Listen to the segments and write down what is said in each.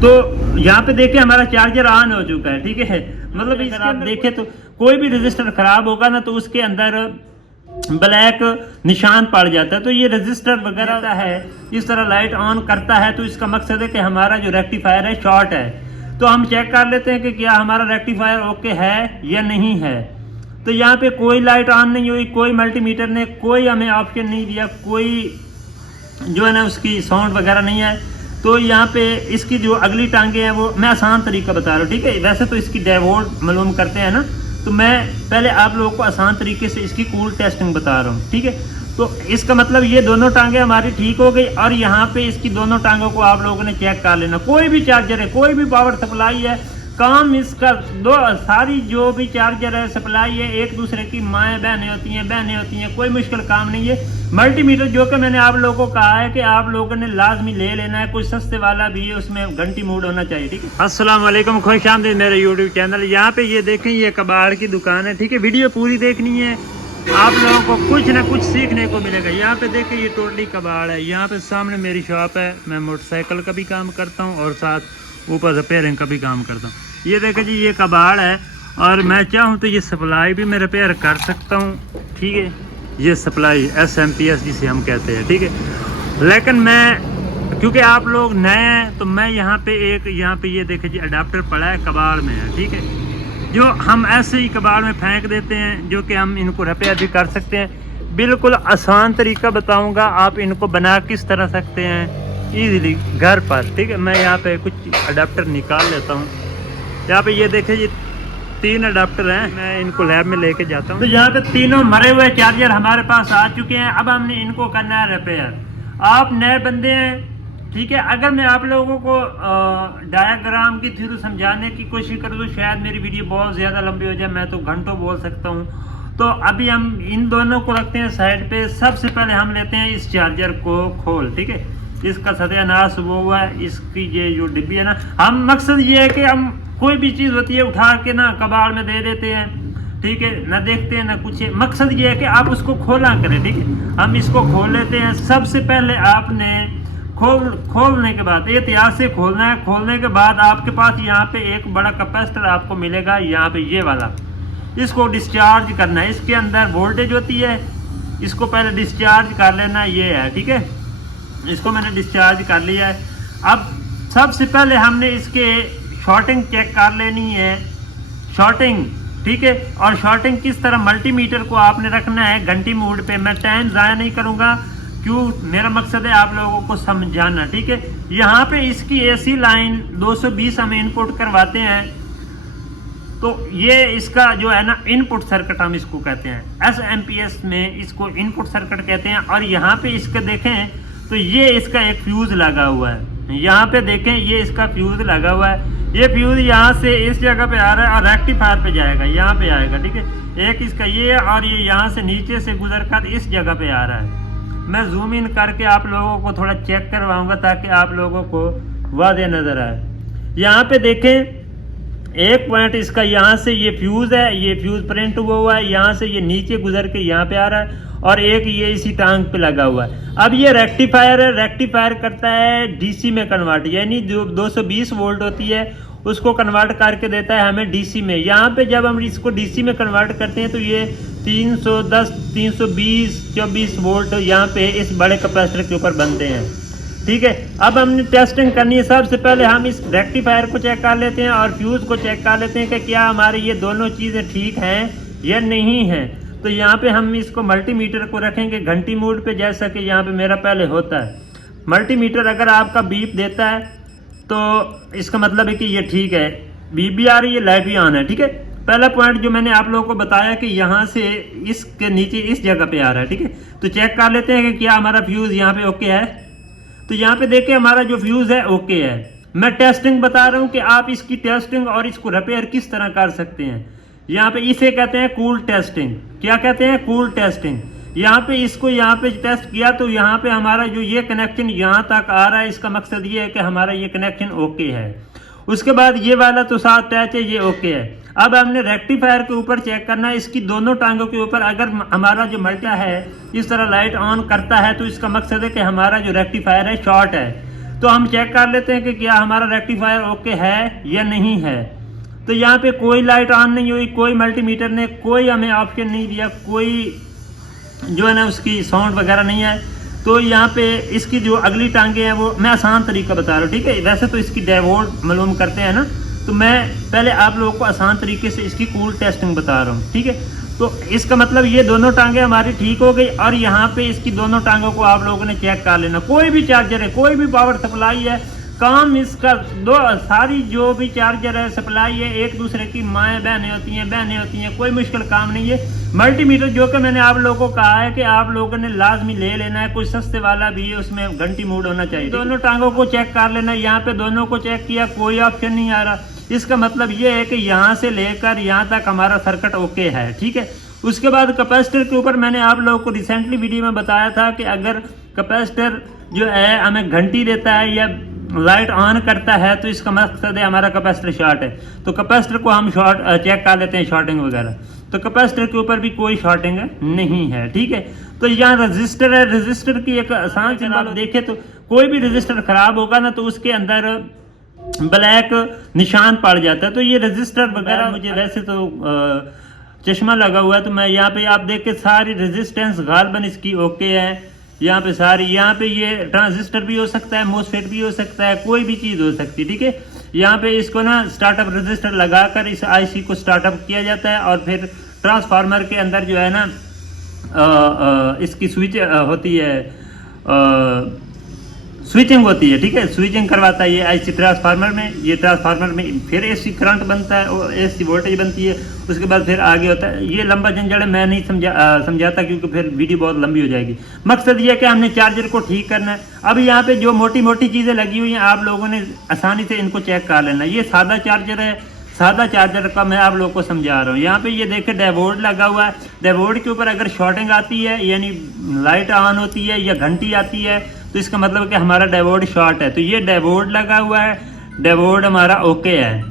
तो यहाँ पे देखिए हमारा चार्जर ऑन हो चुका है, ठीक है। मतलब इसके आप देखें तो कोई भी रजिस्टर खराब होगा ना तो उसके अंदर ब्लैक निशान पड़ जाता है। तो ये रजिस्टर वगैरह है, इस तरह लाइट ऑन करता है तो इसका मकसद है कि हमारा जो रेक्टिफायर है शॉर्ट है। तो हम चेक कर लेते हैं कि क्या हमारा रेक्टिफायर ओके है या नहीं है। तो यहाँ पे कोई लाइट ऑन नहीं हुई, कोई मल्टीमीटर ने कोई हमें ऑप्शन नहीं दिया, कोई जो है ना उसकी साउंड वगैरह नहीं है। तो यहाँ पे इसकी जो अगली टांगे हैं वो मैं आसान तरीका बता रहा हूँ, ठीक है। वैसे तो इसकी डायोड मालूम करते हैं ना, तो मैं पहले आप लोगों को आसान तरीके से इसकी कूल टेस्टिंग बता रहा हूँ, ठीक है। तो इसका मतलब ये दोनों टांगे हमारी ठीक हो गई और यहाँ पे इसकी दोनों टांगों को आप लोगों ने चेक कर लेना। कोई भी चार्जर है, कोई भी पावर सप्लाई है, काम इसका दो सारी जो भी चार्जर है सप्लाई है एक दूसरे की माएँ बहनें होती हैं, कोई मुश्किल काम नहीं है। मल्टीमीटर जो कि मैंने आप लोगों को कहा है कि आप लोगों ने लाजमी ले लेना है, कोई सस्ते वाला भी है, उसमें घंटी मोड होना चाहिए, ठीक है। अस्सलाम वालेकुम, खुश आमदीद मेरे यूट्यूब चैनल। यहाँ पे ये देखें ये कबाड़ की दुकान है, ठीक है। वीडियो पूरी देखनी है, आप लोगों को कुछ ना कुछ सीखने को मिलेगा। यहाँ पे देखें ये टोटली कबाड़ है। यहाँ पे सामने मेरी शॉप है, मैं मोटरसाइकिल का भी काम करता हूँ और साथ ऊपर रिपेयरिंग का भी काम करता हूँ। ये देखें जी ये कबाड़ है और मैं चाहूँ तो ये सप्लाई भी मैं रिपेयर कर सकता हूँ, ठीक है। ये सप्लाई SMP जिसे हम कहते हैं, ठीक है। लेकिन मैं क्योंकि आप लोग नए हैं तो मैं यहाँ पे ये देखें जी अडाप्टर पड़ा है कबाड़ में है, ठीक है। जो हम ऐसे ही कबाड़ में फेंक देते हैं, जो कि हम इनको रिपेयर भी कर सकते हैं। बिल्कुल आसान तरीका बताऊँगा, आप इनको बना किस तरह सकते हैं ईजिली घर पर, ठीक है। मैं यहाँ पे कुछ अडाप्टर निकाल लेता हूँ। यहाँ पे ये देखें जी 3 अडाप्टर हैं, मैं इनको लैब में लेके जाता हूँ। तो यहाँ पे तीनों मरे हुए चार्जर हमारे पास आ चुके हैं। अब हमने इनको करना है रिपेयर। आप नए बंदे हैं, ठीक है। अगर मैं आप लोगों को डायग्राम के थ्रू समझाने की कोशिश करूँ तो शायद मेरी वीडियो बहुत ज़्यादा लंबी हो जाए, मैं तो घंटों बोल सकता हूँ। तो अभी हम इन दोनों को रखते हैं साइड पे। सबसे पहले हम लेते हैं इस चार्जर को खोल, ठीक है। इसका सत्यानाश वो हुआ है, इसकी ये जो डिब्बी है ना, हम मकसद ये है कि हम कोई भी चीज़ होती है उठा के ना कबाड़ में दे देते हैं, ठीक है, ना देखते हैं ना कुछ है। मकसद ये है कि आप उसको खोला करें, ठीक है। हम इसको खोल लेते हैं। सबसे पहले आपने खोलने के बाद एहतियात से खोलना है। खोलने के बाद आपके पास यहाँ पे एक बड़ा कैपेसिटर आपको मिलेगा, यहाँ पे ये वाला। इसको डिस्चार्ज करना है। इसके अंदर वोल्टेज होती है, इसको पहले डिस्चार्ज कर लेना, ये है, ठीक है। इसको मैंने डिस्चार्ज कर लिया है। अब सबसे पहले हमने इसके शॉर्टिंग चेक कर लेनी है, शॉर्टिंग, ठीक है। और शॉर्टिंग किस तरह, मल्टीमीटर को आपने रखना है घंटी मोड पे। मैं टाइम ज़ाया नहीं करूँगा, क्यों, मेरा मकसद है आप लोगों को समझाना, ठीक है। यहाँ पे इसकी AC लाइन 220 हम इनपुट करवाते हैं। तो ये इसका जो है ना इनपुट सर्किट हम इसको कहते हैं, SMP में इसको इनपुट सर्किट कहते हैं। और यहाँ पे इसके देखें तो ये इसका एक फ्यूज़ लगा हुआ है। यहाँ पे देखें ये इसका फ्यूज़ लगा हुआ है। ये फ्यूज़ यहाँ से इस जगह पे आ रहा है और रेक्टिफायर पे जाएगा, यहाँ पे आएगा, ठीक है। एक इसका ये है और ये यहाँ से नीचे से गुजर कर इस जगह पे आ रहा है। मैं जूम इन करके आप लोगों को थोड़ा चेक करवाऊँगा ताकि आप लोगों को वाज़ेह नज़र आए। यहाँ पे देखें एक पॉइंट इसका यहाँ से ये फ्यूज़ है, ये फ्यूज़ प्रिंट हुआ है, यहाँ से ये नीचे गुजर के यहाँ पे आ रहा है और एक ये इसी टांग पे लगा हुआ है। अब ये रेक्टिफायर है, रेक्टिफायर करता है DC में कन्वर्ट, यानी जो 220 वोल्ट होती है उसको कन्वर्ट करके देता है हमें DC में। यहाँ पे जब हम इसको DC में कन्वर्ट करते हैं तो ये 310, 320, 24 वोल्ट यहाँ पे इस बड़े कैपेसिटर के ऊपर बनते हैं, ठीक है। अब हमने टेस्टिंग करनी है। सबसे पहले हम इस रेक्टिफायर को चेक कर लेते हैं और फ्यूज़ को चेक कर लेते हैं कि क्या हमारी ये दोनों चीज़ें ठीक हैं या नहीं हैं। तो यहाँ पे हम इसको मल्टीमीटर को रखेंगे घंटी मोड पे, जैसा कि यहाँ पे मेरा पहले होता है। मल्टीमीटर अगर आपका बीप देता है तो इसका मतलब है कि ये ठीक है, बीप भी आ रही है, लाइट भी ऑन है, ठीक है। पहला पॉइंट जो मैंने आप लोगों को बताया कि यहाँ से इसके नीचे इस जगह पे आ रहा है, ठीक है। तो चेक कर लेते हैं कि क्या हमारा फ्यूज़ यहाँ पे ओके है। तो यहाँ पे देखिए हमारा जो फ्यूज़ है ओके है। मैं टेस्टिंग बता रहा हूँ कि आप इसकी टेस्टिंग और इसको रिपेयर किस तरह कर सकते हैं। यहाँ पे इसे कहते हैं कूल टेस्टिंग। क्या कहते हैं? Cool testing. यहाँ पे इसको यहाँ पे टेस्ट किया तो यहाँ पे हमारा जो ये कनेक्शन यहाँ तक आ रहा है, इसका मकसद ये है कि हमारा ये कनेक्शन ओके है। उसके बाद ये वाला तो साथ टच है, ये ओके है। अब हमने रेक्टिफायर के ऊपर चेक करना है, इसकी दोनों टांगों के ऊपर अगर हमारा जो मल्टा है इस तरह लाइट ऑन करता है तो इसका मकसद है कि हमारा जो रेक्टिफायर है शॉर्ट है। तो हम चेक कर लेते हैं कि क्या हमारा रेक्टिफायर ओके है या नहीं है। तो यहाँ पे कोई लाइट ऑन नहीं हुई, कोई मल्टीमीटर ने कोई हमें ऑप्शन नहीं दिया, कोई जो है ना उसकी साउंड वगैरह नहीं है। तो यहाँ पे इसकी जो अगली टांगे हैं वो मैं आसान तरीका बता रहा हूँ, ठीक है। वैसे तो इसकी डायोड मालूम करते हैं ना, तो मैं पहले आप लोगों को आसान तरीके से इसकी कूल टेस्टिंग बता रहा हूँ, ठीक है। तो इसका मतलब ये दोनों टांगे हमारी ठीक हो गई, और यहाँ पे इसकी दोनों टांगों को आप लोगों ने चेक कर लेना। कोई भी चार्जर है, कोई भी पावर सप्लाई है, काम इसका दो सारी जो भी चार्जर है सप्लाई है एक दूसरे की माएँ बहनें होती हैं, कोई मुश्किल काम नहीं है। मल्टीमीटर जो कि मैंने आप लोगों को कहा है कि आप लोगों ने लाजमी ले लेना है, कोई सस्ते वाला भी है, उसमें घंटी मोड होना चाहिए। दोनों टांगों को चेक कर लेना। यहाँ पे दोनों को चेक किया, कोई ऑप्शन नहीं आ रहा। इसका मतलब ये है कि यहाँ से लेकर यहाँ तक हमारा सर्किट ओके है, ठीक है। उसके बाद कैपेसिटर के ऊपर मैंने आप लोगों को रिसेंटली वीडियो में बताया था कि अगर कैपेसिटर जो है हमें घंटी देता है या लाइट ऑन करता है तो इसका मकसद है हमारा कैपेसिटर शॉर्ट है। तो कैपेसिटर को हम शॉर्ट चेक कर लेते हैं, शॉर्टिंग वगैरह। तो कैपेसिटर के ऊपर भी कोई शॉर्टिंग नहीं है, ठीक है। तो यहाँ रजिस्टर है, रजिस्टर की एक आसान सी बात देखें तो कोई भी रजिस्टर खराब होगा ना तो उसके अंदर ब्लैक निशान पड़ जाता है। तो ये रजिस्टर वगैरह मुझे वैसे तो चश्मा लगा हुआ है, तो मैं यहाँ पे आप देख के सारी रेजिस्टेंस गालबन इसकी ओके है। यहाँ पे सारी, यहाँ पे ये ट्रांजिस्टर भी हो सकता है, मोसफेट भी हो सकता है, कोई भी चीज़ हो सकती है, ठीक है। यहाँ पे इसको ना स्टार्टअप रजिस्टर लगाकर इस आईसी को स्टार्टअप किया जाता है, और फिर ट्रांसफार्मर के अंदर जो है ना इसकी स्विच होती है, स्विचिंग होती है, ठीक है। स्विचिंग करवाता है ये आईसी ट्रांसफार्मर में, ये ट्रांसफार्मर में फिर एसी करंट बनता है और एसी वोल्टेज बनती है। उसके बाद फिर आगे होता है, ये लंबा झंझट है, मैं नहीं समझाता क्योंकि फिर वीडियो बहुत लंबी हो जाएगी। मकसद ये है कि हमने चार्जर को ठीक करना है। अब यहाँ पे जो मोटी मोटी चीज़ें लगी हुई हैं आप लोगों ने आसानी से इनको चेक कर लेना। ये सादा चार्जर है, सादा चार्जर का मैं आप लोगों को समझा रहा हूँ। यहाँ पे ये देखे डायोड लगा हुआ है, डायोड के ऊपर अगर शॉर्टिंग आती है यानी लाइट ऑन होती है या घंटी आती है तो इसका मतलब कि हमारा डायोड शॉर्ट है। तो ये डायोड लगा हुआ है, डायोड हमारा ओके है।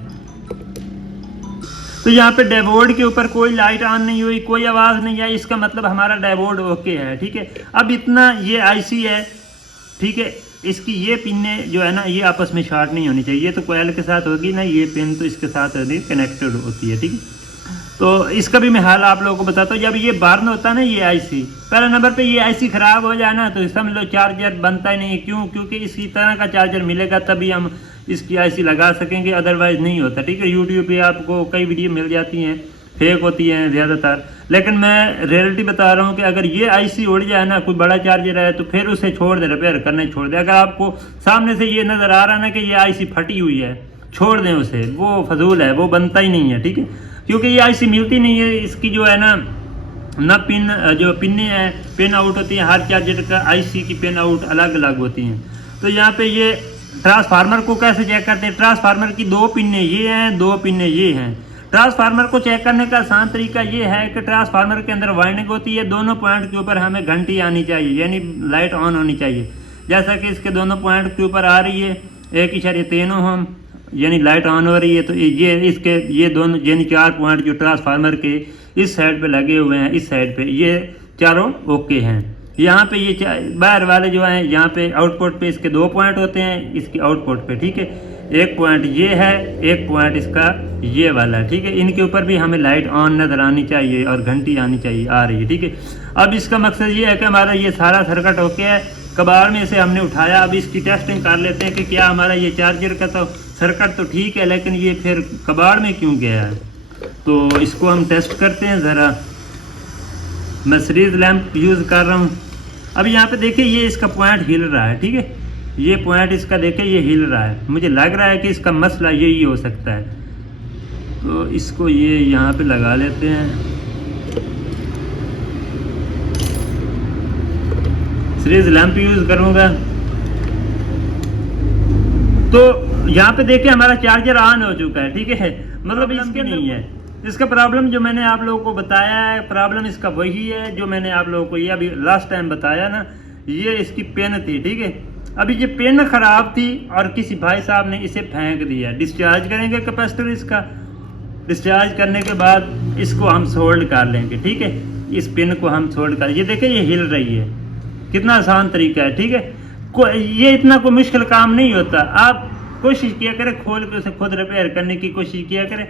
तो यहाँ पे डायोड के ऊपर कोई लाइट ऑन नहीं हुई, कोई आवाज़ नहीं आई, इसका मतलब हमारा डायोड ओके है, ठीक है। अब इतना ये आईसी है, ठीक है। इसकी ये पिने जो है ना ये आपस में शॉर्ट नहीं होनी चाहिए, ये तो कोयल के साथ होगी ना, ये पिन तो इसके साथ कनेक्टेड होती है, ठीक है। तो इसका भी मैं हाल आप लोगों को बताता हूँ। जब ये बर्न होता है ना ये आईसी, पहले नंबर पे ये आईसी ख़राब हो जाए ना तो समझ लो चार्जर बनता ही नहीं है। क्यों? क्योंकि इसी तरह का चार्जर मिलेगा तभी हम इसकी आईसी लगा सकेंगे, अदरवाइज़ नहीं होता, ठीक है। यूट्यूब पे आपको कई वीडियो मिल जाती हैं, फेक होती हैं ज़्यादातर, लेकिन मैं रियलिटी बता रहा हूँ कि अगर ये आईसी उड़ जाए ना, कोई बड़ा चार्जर है तो फिर उसे छोड़ दे, रिपेयर करने छोड़ दे। अगर आपको सामने से ये नज़र आ रहा है ना कि ये आईसी फटी हुई है, छोड़ दें उसे, वो फजूल है, वो बनता ही नहीं है, ठीक है। क्योंकि ये आईसी मिलती नहीं है, इसकी जो है ना पिन जो पिने हैं पिन आउट होती है, हर चार्जर का आईसी की पिन आउट अलग अलग होती हैं। तो यहाँ पे ये ट्रांसफार्मर को कैसे चेक करते हैं? ट्रांसफार्मर की दो पिने ये हैं, दो पिने ये हैं। ट्रांसफार्मर को चेक करने का आसान तरीका ये है कि ट्रांसफार्मर के अंदर वाइंडिंग होती है, दोनों पॉइंट के ऊपर हमें घंटी आनी चाहिए यानी लाइट ऑन होनी चाहिए। जैसा कि इसके दोनों पॉइंट के ऊपर आ रही है 1.3 ओम यानी लाइट ऑन हो रही है। तो ये इसके ये दोनों यानी 4 पॉइंट जो ट्रांसफार्मर के इस साइड पे लगे हुए हैं, इस साइड पे ये चारों ओके हैं। यहाँ पे ये बाहर वाले जो हैं यहाँ पे आउटपुट पे इसके 2 पॉइंट होते हैं इसके आउटपुट पे, ठीक है। एक पॉइंट ये है, एक पॉइंट इसका ये वाला, ठीक है। इनके ऊपर भी हमें लाइट ऑन नजर आनी चाहिए और घंटी आनी चाहिए, आ रही है, ठीक है। अब इसका मकसद ये है कि हमारा ये सारा सर्किट ओके है, कबाड़ में से हमने उठाया। अब इसकी टेस्टिंग कर लेते हैं कि क्या हमारा ये चार्जर का तो सर्किट तो ठीक है लेकिन ये फिर कबाड़ में क्यों गया है। तो इसको हम टेस्ट करते हैं ज़रा। मैं सीरीज लैंप यूज़ कर रहा हूँ। अब यहाँ पे देखिए ये इसका पॉइंट हिल रहा है, ठीक है। ये पॉइंट इसका देखिए ये हिल रहा है, मुझे लग रहा है कि इसका मसला यही हो सकता है। तो इसको ये यहाँ पे लगा लेते हैं। सीरीज लैंप यूज़ करूँगा। तो यहाँ पे देखिए हमारा चार्जर ऑन हो चुका है, ठीक है। मतलब इसके नहीं है, इसका प्रॉब्लम जो मैंने आप लोगों को बताया है, प्रॉब्लम इसका वही है जो मैंने आप लोगों को ये अभी लास्ट टाइम बताया ना। ये इसकी पेन थी, ठीक है। अभी ये पेन ख़राब थी और किसी भाई साहब ने इसे फेंक दिया। डिस्चार्ज करेंगे कैपेसिटर इसका, डिस्चार्ज करने के बाद इसको हम सोल्ड कर लेंगे, ठीक है। इस पिन को हम सोल्ड कर, ये देखें ये हिल रही है, कितना आसान तरीका है, ठीक है। ये इतना कोई मुश्किल काम नहीं होता। आप कोशिश किया करें, खोल के उसे खुद रिपेयर करने की कोशिश किया करें।